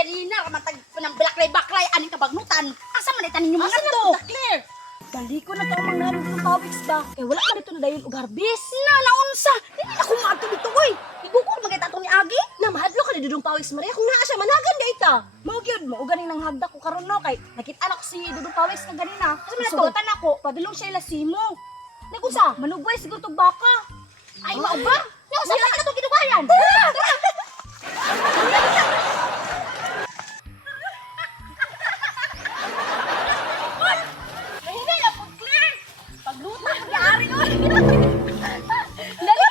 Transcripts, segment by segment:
ganina, matag ng baklay-baklay, aning kabagnutan. Asa man itanin yung mga to? Claire. Dali ko na to ang mga ng pawiks ba? Kay wala pa dito na dayon og harbis. Na, naunsa. Hindi na kumato dito, oy. Ibukol magkita to ni Agi. Na mahadlo ka na dudong pawiks Maria kung naa siya managan di ita. Mao gyud mo ganing nang hagda ko karon no kay nakita na ko si dudong pawiks na ganina. Asa man sugatan ako, padulong siya ila simo. Nagunsa, manugway siguro tog baka. Ay, mao ba? Nausa pa na to gidugayan. Hindi na po, Claire. Pagluta, pag-aari ko. Dali.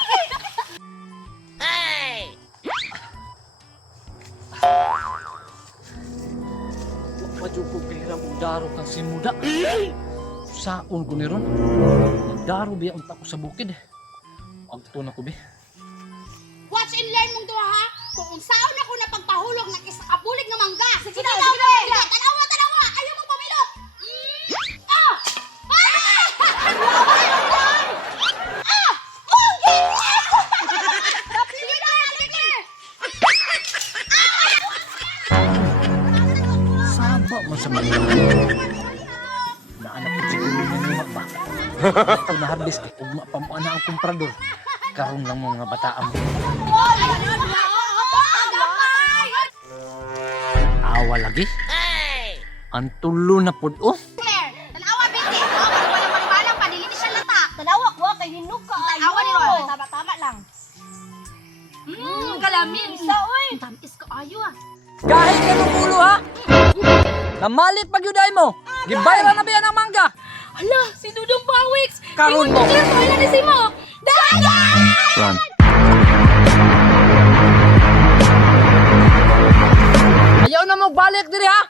Wadyo ko pilang udaro kang simuda. Saon ko ni ron. Udaro biya unta ko sa bukid. Agto na ko bi. Watch and learn mong duha ha. Kung unsaon ako na pagpahulog ng isa ka bulig nga mangga. Sige na, tanawa, tanawa. Ayaw mo pamilot. Ah! Ah! Oh, yes! Sige na, sige. Saba man sa mga. Naanak ko siguro ng mga ba. Ito na harbis kay ugma pa mo ana ang komprador. Karon lang mga bataan mo. Awa lagi. Ang tulo na pod oh. Tanawa, Binti. Walang manibalang pa. Dili ni siya lata. Tanawa ko kay hinog ka. Tanawa ni Ron. Tama lang. Kalamin. Isa oy. Tamis ka ayo ah. Kahit ka ng ulo ha. Namalit pag yuday mo. Gibayra na biya ng mangga. Hala, si Dudong Pawiks. Karon mo. Wala ni si mo. Run. Ayaw na mo balik diri ha.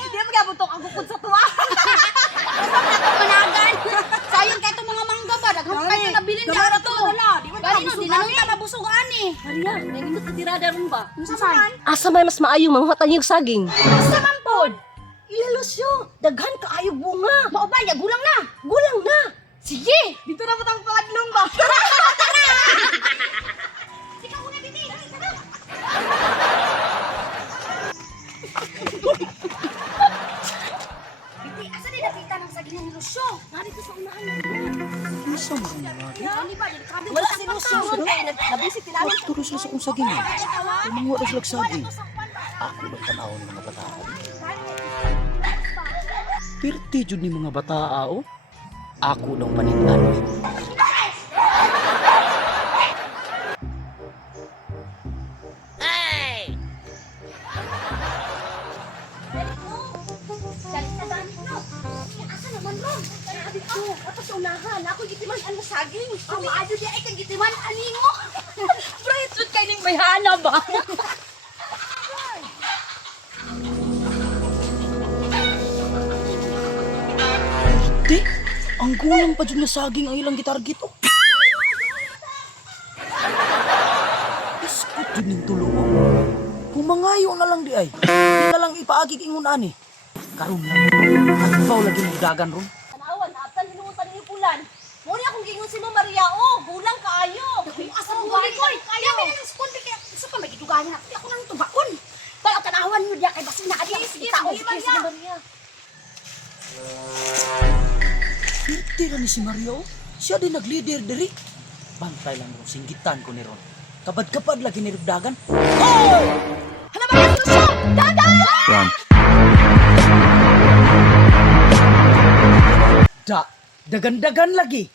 Hindi mo gabutok ang bukod sa tuwa. Sayon kay itong mga mangga ba? Daghang kayo nabilin niya na to. Gani no, di na nung mabusugan eh. Maria, nangindot na tirada ron ba? Saan? Asa may mas maayo manguhatan yung saging? Asa man pod? Ilalosyo, daghan ka ayo bunga. Mao ba ya gulang na? Gulang na. Sige. Dito na butang pangadlong ba? Ikaw una Binti. Tara. Binti, asa din nakita ng sagingan ni Lucio? Narito sa unahan na. Isa mo na lagi. Ano ba? Grabe Wala si Lucio ron kay nabisi tinamin. Tulos na sa kong saging. Mga oras lang saging. Ako lang tanawon mga bataan. Pirti jud ni mga bataa oh. Ako daw panitan. Galit na dami no. Asa naman ron? Sabi ko, ato sa unahan. Ako gitiman ang saging. Maado di ay kang gitiman ani mo. Bright sud kay ning bayhana ba? Di, ang gulang pa dyan na saging ang ilang gitarget oh. Iskot dyan yung tulungan. Kumangayo na lang di ay. Di na lang ipaagig ingon ani. Karon lang. At ikaw lagi ng dagan ron. Tanawan, naaptan hinuon pa ninyo pulan. Mo ni akong gingon si mo Maria, oh, gulang kaayo. Asa mo buhay ko? Dami na ng spoon kaya isa pa magidugahan ako. Di ako nang tubaon. Kaya tanawan mo diya kay basin na adi. Sige, tao. Sige, Maria. Pirti na ni si Mario. Siya din nag-leader diri. Bantay lang ron, singgitan ko ni ron. Kabad-kabad lagi ni dagan. Hala ba yung suso? Dadan! Da, dagan-dagan lagi.